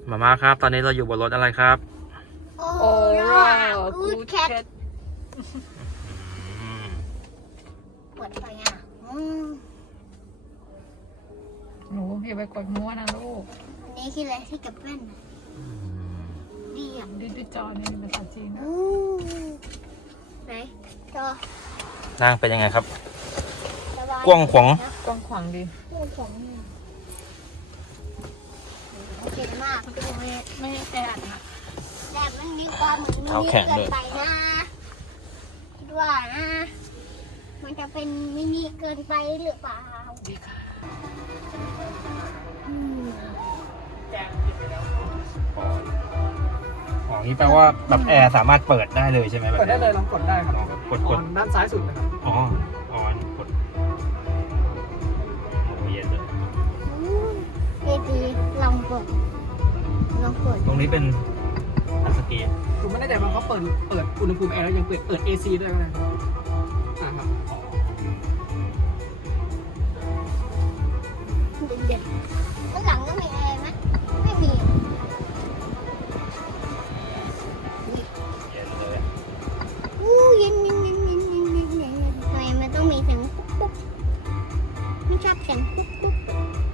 มาม่าครับ ตอนนี้เราอยู่บนรถอะไรครับโอ้ร่ากูดแคทปวดไปอ่ะหนูอย่าไปกดมั่วนะลูกอันนี้คืออะไรที่กับแว่นดีอ่ะดิจอนี่เป็นภาษาจีนนะไหนจอนั่งเป็นยังไงครับสบายกว้างขวางกว้างขวางดีกว้างขวางโอเคมากดูเลยไม่แออัดนะแต่มันมีความเหมือนมินิเกินไปนะคิดว่านะมันจะเป็นมินิเกินไปหรือเปล่าดีค่ะอ๋อนี่แปลว่าแบบแอร์สามารถเปิดได้เลยใช่ไหมแบบเปิดได้เลยลองกดได้ครับกดออนด้านซ้ายสุดนะครับอ๋อออนกดโอ้เย็นเลยเอดีลองกดตรงนี้เป็นทัชสกรีนผมไม่แน่ใจว่าเขาเปิดอุณหภูมิแอร์แล้วยังเปิด AC ด้วยไหมครับเด็ดๆข้างหลังก็มีแอร์ไหมไม่มีเย็นเลยเย็นทำไมมันต้องมีเสียงปุ๊บปุ๊บไม่ชอบเสียงปุ๊บปุ๊บ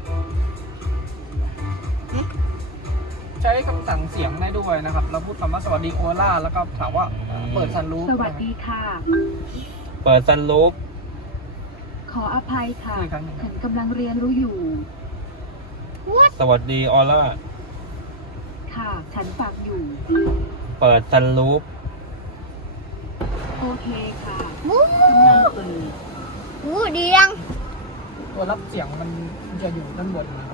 ใช้คำสั่งเสียงได้ด้วยนะครับ เราพูดคำว่าสวัสดีโอล่าแล้วก็ถามว่าเปิดซันรูฟสวัสดีค่ะเปิดซันรูฟขออภัยค่ะอีกครั้งหนึ่งคฉัรับนกำลังเรียนรู้อยู่สวัสดีออร่าค่ะ ฉันฝากอยู่เปิดซันรูฟโอเคค่ะวู้กำลังเปิดวู้ดียังตัวรับเสียงมันจะอยู่ด้านบนนะครับ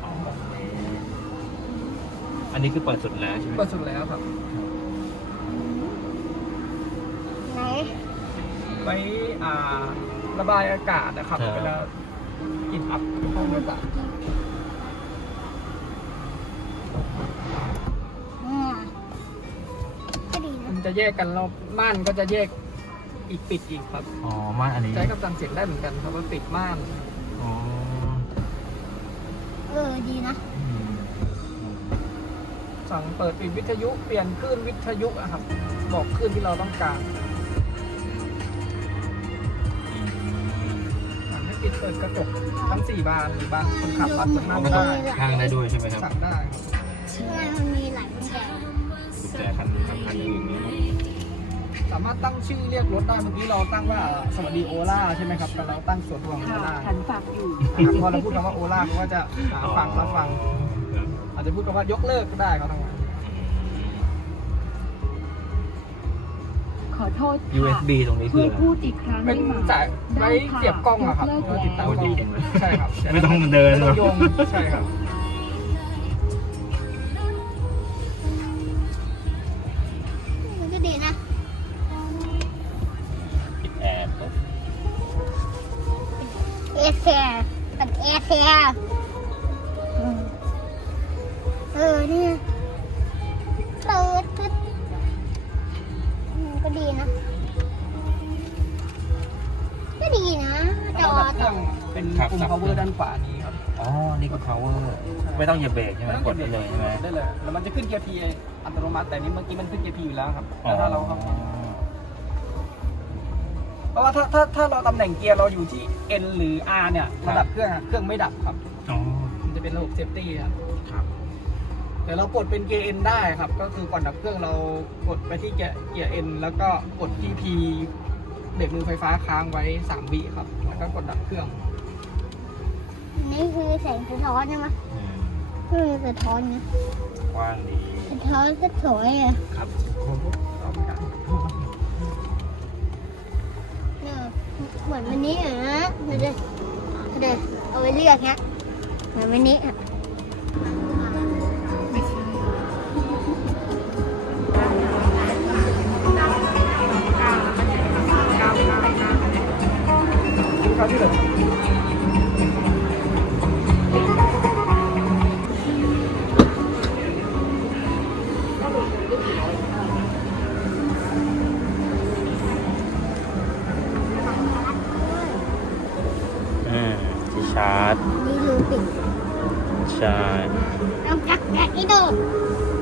อันนี้คือเปิดสุดแล้วใช่ไหมเปิดสุดแล้วครับไหนไว้ระบายอากาศนะครับเวลากลิ่นอับห้องอากาศก็ดีนะมันจะแยกกันแล้วม่านก็จะแยกอีกปิดอีกครับอ๋อม่านอันนี้ใช้คำสั่งเสียงได้เหมือนกันครับว่าปิดม่านอ๋อดีนะสั่งเปิดปิดวิทยุเปลี่ยนคลื่นวิทยุอะครับ บอกคลื่นที่เราต้องการไม่ปิดเปิดกระจกทั้ง4 บานหรือบานคนขับบานคนนั่งไม่ต้ได้องข้างได้ด้วยใช่ไหมครับสั่งได้ใช่มันมีหลายกุญแจกุญแจคันอื่นเนี่ยสามารถตั้งชื่อเรียกรถได้เมื่อกี้เราตั้งว่าสวัสดีโอล่าใช่ไหมครับแต่เราตั้งส่วนตัวของค่ะเราได้ฉันฝากอยู่นะครับพอเราพูดคำว่าโอล่าเขาก็จะฟังรับฟัง อาจจะพูดคำว่ายกเลิกก็ได้เขาทำงานขอโทษค่ะ USB ตรงนี้ช่คืวอย อะไรพูดอีกครั้งเป็ได้นไหมสายไว้เสียบกล้องอะครับยกเราเลิติกดตั้งโอ้กล้องดีจังเลยใช่ครับไม่ต้องเดินไม่หรต้ออก งโยงใช่ครับมันก็ดีนะปิดแอร์ปุ๊บเอเซียเป็นเอเซียนี่เปิดปึ๊ดก็ดีนะ ก็ดีนะจอเครื่องเป็นปุ่ม power ด้านขวานี้ครับอ๋อ นี่ก็ power ไม่ต้องเหยียบเบรกใช่ไหมกดได้เลยใช่ไหมได้เลยแล้วมันจะขึ้นเกียร์ P อัตโนมัติแต่นี้เมื่อกี้มันขึ้นเกียร์ P อยู่แล้วครับแล้วถ้าเราครับเพราะว่าถ้าเราตำแหน่งเกียร์เราอยู่ที่ N หรือ R เนี่ยระดับเครื่องไม่ดับครับอ๋อมันจะเป็นระบบเซฟตี้ครับครับแต่เรากดเป็นเกียร์ N ได้ครับ ก็คือก่อนดับเครื่องเรากดไปที่เกียร์ N แล้วก็กดที่ P เบรกมือไฟฟ้าค้างไว้3 วิครับแล้วก็กดดับเครื่องนี่คือแสงสะท้อนใช่ไหมอืมคือสะท้อนนะกว้างดีสะท้อนก็สวยอ่ะครับเนี่ยเหมือนวันนี้อ่ะนะเดี๋ยวเอาไปเลือกฮะเหมือนวันนี้อ่ะไม่ใช่คราวที่เหลือที่ชาร์จนี่คือปิดใช่ต้องกักนี่ดู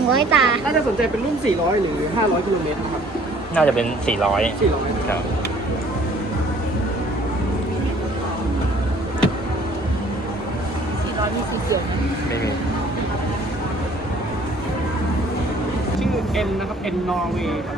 100 ตาถ้าจะสนใจเป็นรุ่น 400 หรือ 500 กิโลเมตรนะครับน่าจะเป็น 400 400 ครับ 400มีสีเขียวนะไม่มีชื่อ N นะครับ N นอร์เวย์ครับ